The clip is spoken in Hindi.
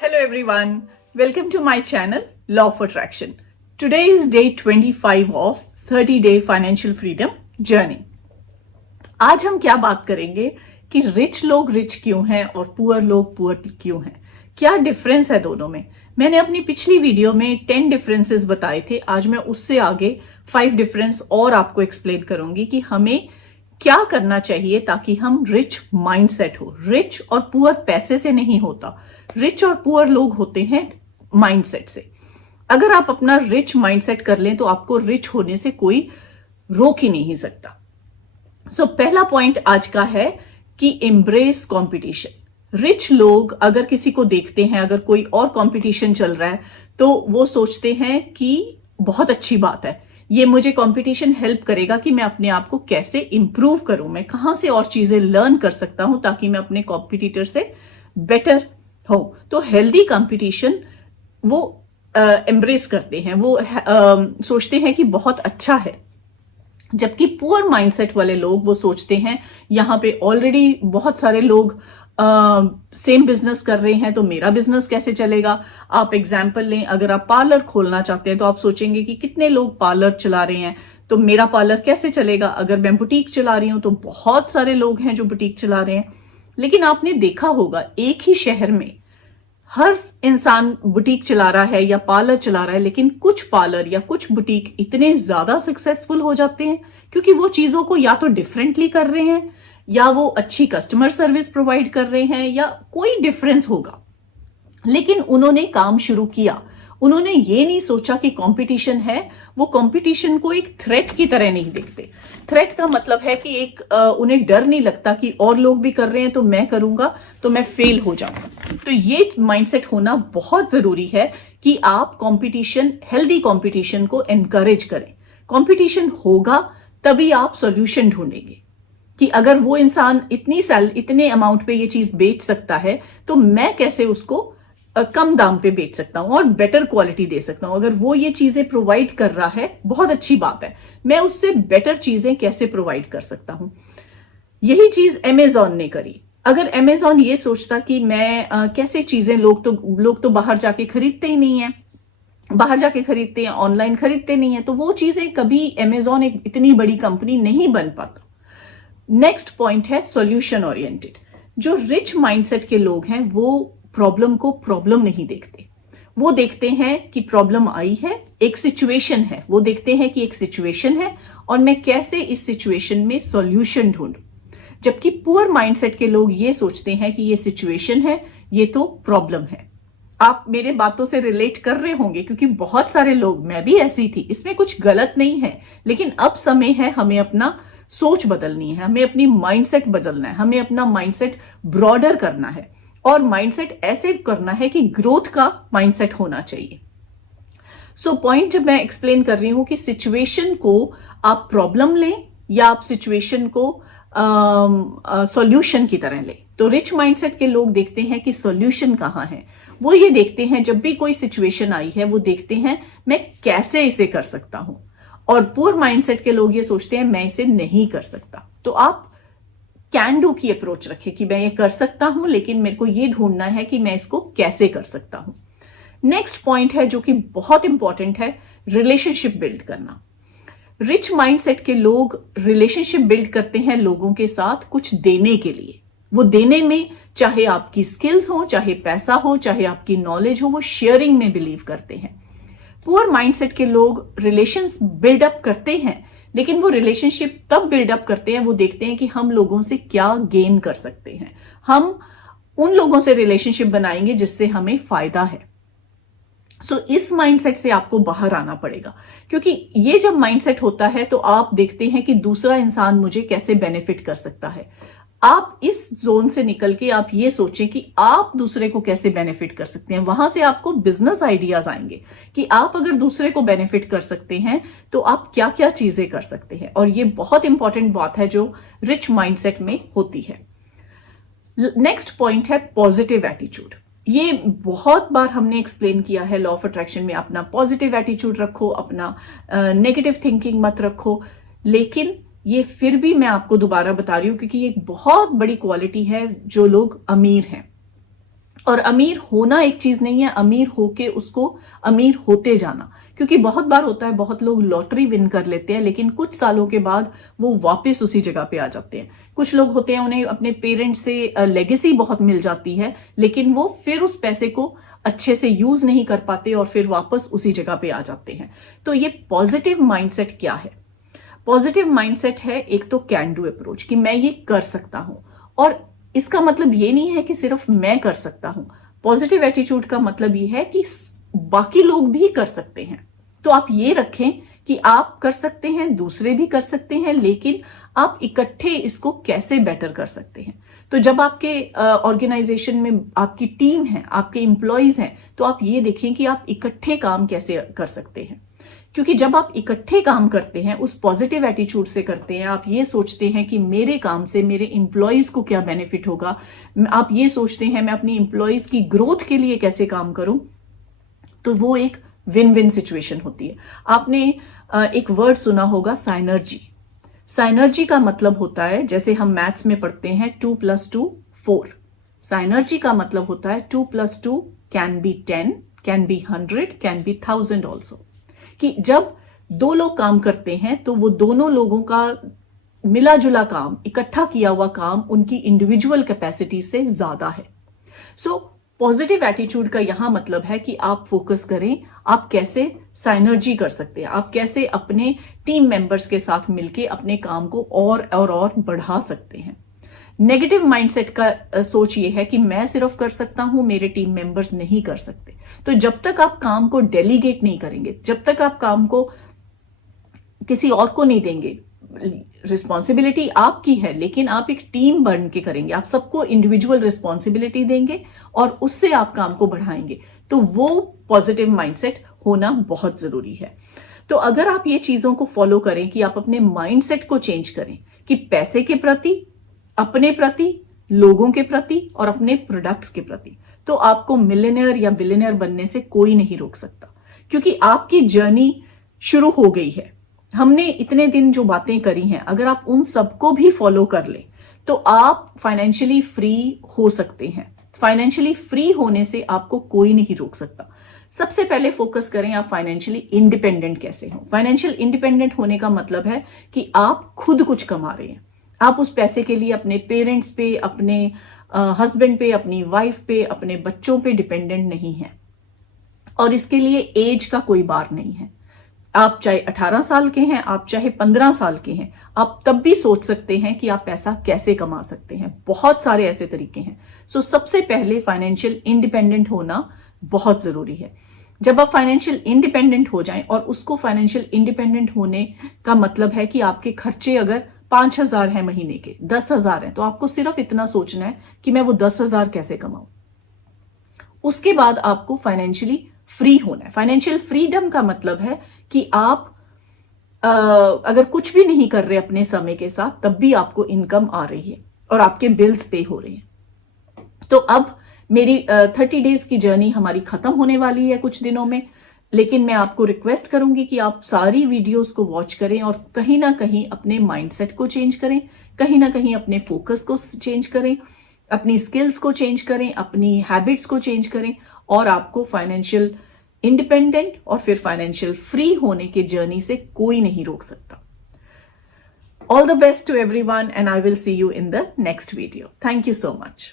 Hello everyone, welcome to my channel Law of Attraction. Today is day 25 of 30-day financial freedom journey. आज हम क्या बात करेंगे कि रिच लोग रिच क्यों हैं और पुअर लोग पुअर क्यों हैं, क्या डिफरेंस है दोनों में। मैंने अपनी पिछली वीडियो में 10 डिफरेंसेस बताए थे, आज मैं उससे आगे 5 डिफरेंस और आपको एक्सप्लेन करूंगी कि हमें क्या करना चाहिए ताकि हम रिच माइंडसेट हो। रिच और पुअर पैसे से नहीं होता, रिच और पुअर लोग होते हैं माइंडसेट से। अगर आप अपना रिच माइंडसेट कर लें तो आपको रिच होने से कोई रोक ही नहीं सकता। सो पहला पॉइंट आज का है कि एम्ब्रेस कंपटीशन। रिच लोग अगर किसी को देखते हैं, अगर कोई और कंपटीशन चल रहा है तो वो सोचते हैं कि बहुत अच्छी बात है, ये मुझे कंपटीशन हेल्प करेगा कि मैं अपने आप को कैसे इंप्रूव करूं, मैं कहां से और चीजें लर्न कर सकता हूं ताकि मैं अपने कॉम्पिटिटर से बेटर हो। तो हेल्दी कंपटीशन वो एम्ब्रेस करते हैं, वो सोचते हैं कि बहुत अच्छा है। जबकि पुअर माइंडसेट वाले लोग वो सोचते हैं यहाँ पे ऑलरेडी बहुत सारे लोग सेम बिजनेस कर रहे हैं तो मेरा बिजनेस कैसे चलेगा। आप एग्जाम्पल लें, अगर आप पार्लर खोलना चाहते हैं तो आप सोचेंगे कि कितने लोग पार्लर चला रहे हैं तो मेरा पार्लर कैसे चलेगा। अगर मैं बुटीक चला रही हूं तो बहुत सारे लोग हैं जो बुटीक चला रहे हैं। लेकिन आपने देखा होगा एक ही शहर में हर इंसान बुटीक चला रहा है या पार्लर चला रहा है, लेकिन कुछ पार्लर या कुछ बुटीक इतने ज्यादा सक्सेसफुल हो जाते हैं क्योंकि वो चीजों को या तो डिफरेंटली कर रहे हैं या वो अच्छी कस्टमर सर्विस प्रोवाइड कर रहे हैं या कोई डिफरेंस होगा। लेकिन उन्होंने काम शुरू किया, उन्होंने ये नहीं सोचा कि कंपटीशन है, वो कंपटीशन को एक थ्रेट की तरह नहीं देखते। थ्रेट का मतलब है कि एक उन्हें डर नहीं लगता कि और लोग भी कर रहे हैं तो मैं करूंगा तो मैं फेल हो जाऊंगा। तो ये माइंडसेट होना बहुत जरूरी है कि आप कंपटीशन, हेल्दी कंपटीशन को एनकरेज करें। कंपटीशन होगा तभी आप सॉल्यूशन ढूंढेंगे कि अगर वो इंसान इतने अमाउंट पे ये चीज बेच सकता है तो मैं कैसे उसको कम दाम पे बेच सकता हूं और बेटर क्वालिटी दे सकता हूं। अगर वो ये चीजें प्रोवाइड कर रहा है बहुत अच्छी बात है, मैं उससे बेटर चीजें कैसे प्रोवाइड कर सकता हूं। यही चीज अमेजॉन ने करी। अगर अमेजॉन ये सोचता कि मैं कैसे चीजें, लोग तो बाहर जाके खरीदते ही नहीं है, बाहर जाके खरीदते हैं, ऑनलाइन खरीदते नहीं है, तो वो चीजें कभी अमेजॉन एक इतनी बड़ी कंपनी नहीं बन पाता। नेक्स्ट पॉइंट है सॉल्यूशन ओरिएंटेड। जो रिच माइंडसेट के लोग हैं वो प्रॉब्लम को प्रॉब्लम नहीं देखते, वो देखते हैं कि प्रॉब्लम आई है, एक सिचुएशन है, वो देखते हैं कि एक सिचुएशन है और मैं कैसे इस सिचुएशन में सॉल्यूशन ढूंढूं। जबकि पुअर माइंडसेट के लोग ये सोचते हैं कि ये सिचुएशन है, ये तो प्रॉब्लम है। आप मेरे बातों से रिलेट कर रहे होंगे क्योंकि बहुत सारे लोग, मैं भी ऐसी थी, इसमें कुछ गलत नहीं है। लेकिन अब समय है हमें अपना सोच बदलनी है, हमें अपनी माइंडसेट बदलना है, हमें अपना माइंडसेट ब्रॉडर करना है और माइंडसेट ऐसे करना है कि ग्रोथ का माइंडसेट होना चाहिए। सो पॉइंट जब मैं एक्सप्लेन कर रही हूं कि सिचुएशन को आप प्रॉब्लम लें या आप सिचुएशन को सॉल्यूशन की तरह लें, तो रिच माइंडसेट के लोग देखते हैं कि सॉल्यूशन कहां है। वो ये देखते हैं जब भी कोई सिचुएशन आई है वो देखते हैं मैं कैसे इसे कर सकता हूं। और पुअर माइंडसेट के लोग ये सोचते हैं मैं इसे नहीं कर सकता। तो आप कैन डू की अप्रोच रखें कि मैं ये कर सकता हूं लेकिन मेरे को ये ढूंढना है कि मैं इसको कैसे कर सकता हूं। नेक्स्ट पॉइंट है जो कि बहुत इंपॉर्टेंट है, रिलेशनशिप बिल्ड करना। रिच माइंडसेट के लोग रिलेशनशिप बिल्ड करते हैं लोगों के साथ कुछ देने के लिए। वो देने में, चाहे आपकी स्किल्स हो, चाहे पैसा हो, चाहे आपकी नॉलेज हो, वो शेयरिंग में बिलीव करते हैं। पुअर माइंडसेट के लोग रिलेशंस बिल्डअप करते हैं लेकिन वो रिलेशनशिप तब बिल्डअप करते हैं, वो देखते हैं कि हम लोगों से क्या गेन कर सकते हैं, हम उन लोगों से रिलेशनशिप बनाएंगे जिससे हमें फायदा है। सो इस माइंडसेट से आपको बाहर आना पड़ेगा क्योंकि ये जब माइंडसेट होता है तो आप देखते हैं कि दूसरा इंसान मुझे कैसे बेनिफिट कर सकता है। आप इस जोन से निकल के आप ये सोचें कि आप दूसरे को कैसे बेनिफिट कर सकते हैं। वहां से आपको बिजनेस आइडियाज आएंगे कि आप अगर दूसरे को बेनिफिट कर सकते हैं तो आप क्या क्या चीजें कर सकते हैं। और ये बहुत इंपॉर्टेंट बात है जो रिच माइंडसेट में होती है। नेक्स्ट पॉइंट है पॉजिटिव एटीट्यूड। ये बहुत बार हमने एक्सप्लेन किया है लॉ ऑफ अट्रैक्शन में, अपना पॉजिटिव एटीट्यूड रखो, अपना नेगेटिव थिंकिंग मत रखो। लेकिन ये फिर भी मैं आपको दोबारा बता रही हूं क्योंकि ये एक बहुत बड़ी क्वालिटी है जो लोग अमीर हैं और अमीर होना एक चीज नहीं है, अमीर होके उसको अमीर होते जाना। क्योंकि बहुत बार होता है, बहुत लोग लॉटरी विन कर लेते हैं लेकिन कुछ सालों के बाद वो वापस उसी जगह पे आ जाते हैं। कुछ लोग होते हैं उन्हें अपने पेरेंट्स से लेगेसी बहुत मिल जाती है लेकिन वो फिर उस पैसे को अच्छे से यूज नहीं कर पाते और फिर वापस उसी जगह पे आ जाते हैं। तो ये पॉजिटिव माइंडसेट क्या है? पॉजिटिव माइंडसेट है एक तो कैन डू अप्रोच, कि मैं ये कर सकता हूं। और इसका मतलब ये नहीं है कि सिर्फ मैं कर सकता हूं। पॉजिटिव एटीट्यूड का मतलब ये है कि बाकी लोग भी कर सकते हैं। तो आप ये रखें कि आप कर सकते हैं, दूसरे भी कर सकते हैं, लेकिन आप इकट्ठे इसको कैसे बेटर कर सकते हैं। तो जब आपके ऑर्गेनाइजेशन में आपकी टीम है, आपके एम्प्लॉयज हैं, तो आप ये देखें कि आप इकट्ठे काम कैसे कर सकते हैं। क्योंकि जब आप इकट्ठे काम करते हैं, उस पॉजिटिव एटीट्यूड से करते हैं, आप ये सोचते हैं कि मेरे काम से मेरे एम्प्लॉयज को क्या बेनिफिट होगा, आप ये सोचते हैं मैं अपनी एम्प्लॉयज की ग्रोथ के लिए कैसे काम करूं, तो वो एक विन विन सिचुएशन होती है। आपने एक वर्ड सुना होगा साइनर्जी। साइनर्जी का मतलब होता है, जैसे हम मैथ्स में पढ़ते हैं 2 + 2 4। साइनर्जी का मतलब होता है 2 + 2 can be 10, can be 100, can be 1000 also. कि जब दो लोग काम करते हैं तो वो दोनों लोगों का मिला जुला काम, इकट्ठा किया हुआ काम उनकी इंडिविजुअल कैपेसिटी से ज्यादा है। सो पॉजिटिव एटीट्यूड का यहां मतलब है कि आप फोकस करें आप कैसे साइनर्जी कर सकते हैं, आप कैसे अपने टीम मेंबर्स के साथ मिलकर अपने काम को और बढ़ा सकते हैं। नेगेटिव माइंडसेट का सोच ये है कि मैं सिर्फ कर सकता हूं, मेरे टीम मेंबर्स नहीं कर सकते। तो जब तक आप काम को डेलीगेट नहीं करेंगे, जब तक आप काम को किसी और को नहीं देंगे, रिस्पॉन्सिबिलिटी आपकी है लेकिन आप एक टीम बन के करेंगे, आप सबको इंडिविजुअल रिस्पॉन्सिबिलिटी देंगे और उससे आप काम को बढ़ाएंगे, तो वो पॉजिटिव माइंडसेट होना बहुत जरूरी है। तो अगर आप ये चीजों को फॉलो करें कि आप अपने माइंडसेट को चेंज करें कि पैसे के प्रति, अपने प्रति, लोगों के प्रति और अपने प्रोडक्ट्स के प्रति, तो आपको मिलियनेयर या बिलियनेयर बनने से कोई नहीं रोक सकता। क्योंकि आपकी जर्नी शुरू हो गई है। हमने इतने दिन जो बातें करी हैं, अगर आप उन सबको भी फॉलो कर लें तो आप फाइनेंशियली फ्री हो सकते हैं। फाइनेंशियली फ्री होने से आपको कोई नहीं रोक सकता। सबसे पहले फोकस करें आप फाइनेंशियली इंडिपेंडेंट कैसे हो। फाइनेंशियल इंडिपेंडेंट होने का मतलब है कि आप खुद कुछ कमा रहे हैं, आप उस पैसे के लिए अपने पेरेंट्स पे, अपने हस्बैंड पे, अपनी वाइफ पे, अपने बच्चों पे डिपेंडेंट नहीं है। और इसके लिए एज का कोई बार नहीं है। आप चाहे 18 साल के हैं, आप चाहे 15 साल के हैं, आप तब भी सोच सकते हैं कि आप पैसा कैसे कमा सकते हैं। बहुत सारे ऐसे तरीके हैं। सो सबसे पहले फाइनेंशियल इंडिपेंडेंट होना बहुत जरूरी है। जब आप फाइनेंशियल इंडिपेंडेंट हो जाएं, और उसको फाइनेंशियल इंडिपेंडेंट होने का मतलब है कि आपके खर्चे अगर 5,000 है महीने के, 10,000 है, तो आपको सिर्फ इतना सोचना है कि मैं वो 10,000 कैसे कमाऊं। उसके बाद आपको फाइनेंशियली फ्री होना है। फाइनेंशियल फ्रीडम का मतलब है कि आप अगर कुछ भी नहीं कर रहे अपने समय के साथ, तब भी आपको इनकम आ रही है और आपके बिल्स पे हो रहे हैं। तो अब मेरी 30 डेज की जर्नी हमारी खत्म होने वाली है कुछ दिनों में, लेकिन मैं आपको रिक्वेस्ट करूंगी कि आप सारी वीडियोस को वॉच करें और कहीं ना कहीं अपने माइंडसेट को चेंज करें, कहीं ना कहीं अपने फोकस को चेंज करें, अपनी स्किल्स को चेंज करें, अपनी हैबिट्स को चेंज करें, और आपको फाइनेंशियल इंडिपेंडेंट और फिर फाइनेंशियल फ्री होने की जर्नी से कोई नहीं रोक सकता। All the best to everyone and I will see you in the next video. Thank you so much.